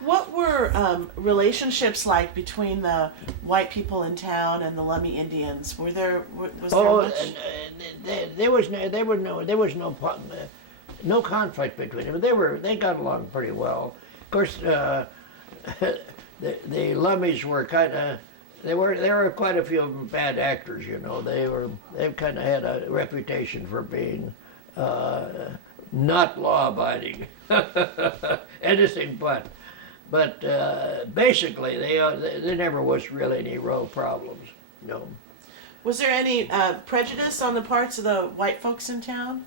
What were relationships like between the white people in town and the Lummi Indians? Was there Oh, much? there was no conflict between them. They got along pretty well. Of course, the Lummies were kind of there were quite a few of them bad actors. You know, they kind of had a reputation for being not law abiding, anything but. But basically, there never was really any real problems. No. Was there any prejudice on the parts of the white folks in town?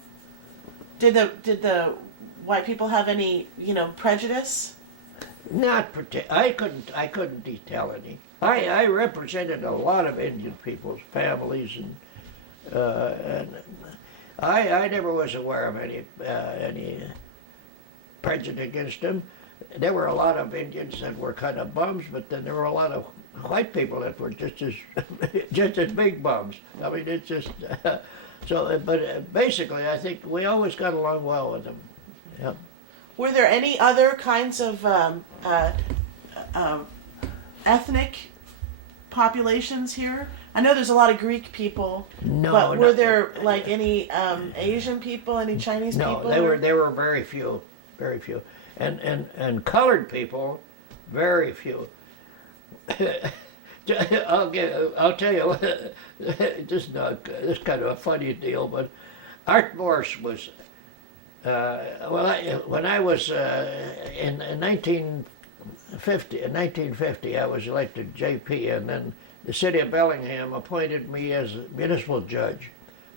Did the white people have any prejudice? Not I couldn't detail any. I represented a lot of Indian people's families, and I never was aware of any prejudice against them. There were a lot of Indians that were kind of bums, but then there were a lot of white people that were just as just as big bums. I mean, it's just so. But basically, I think we always got along well with them. Yeah. Were there any other kinds of ethnic populations here? I know there's a lot of Greek people, No, but were no, there like any Asian people, any Chinese no, people? there were very few, and colored people, very few. I'll tell you, this kind of a funny deal, but Art Morse was, when I was in 1950, I was elected JP, and then the city of Bellingham appointed me as a municipal judge.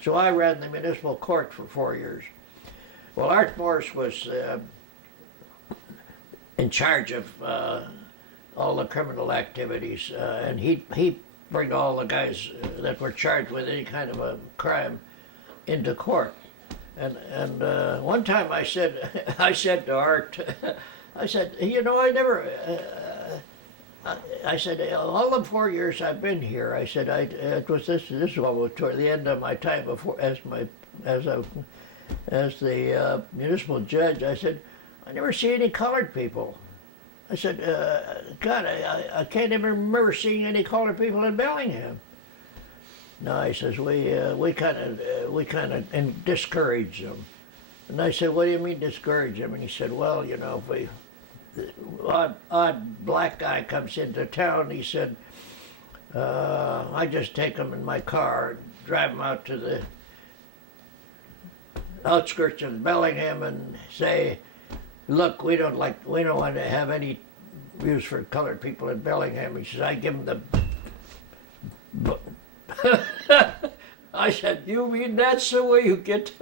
So I ran the municipal court for 4 years. Well, Art Morse was in charge of all the criminal activities, and he'd bring all the guys that were charged with any kind of a crime into court. And one time I said to Art, I said, I said, all the 4 years I've been here, I said, it was this was almost toward the end of my time before as the municipal judge. I said, I never see any colored people. I said, God, I can't even remember seeing any colored people in Bellingham. No, he says, we kind of discourage them. And I said, what do you mean discourage them? And he said, well, if odd black guy comes into town, he said, I just take him in my car and drive him out to the outskirts of Bellingham and say, look, we don't want to have any views for colored people in Bellingham. He says, I give him the I said, you mean that's the way you get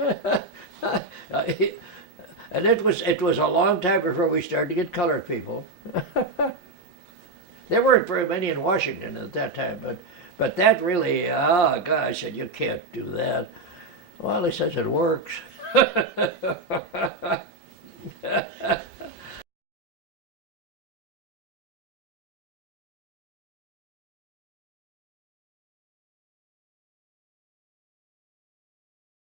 and it was a long time before we started to get colored people. There weren't very many in Washington at that time, but that really, oh God, I said, you can't do that. Well, he says it works.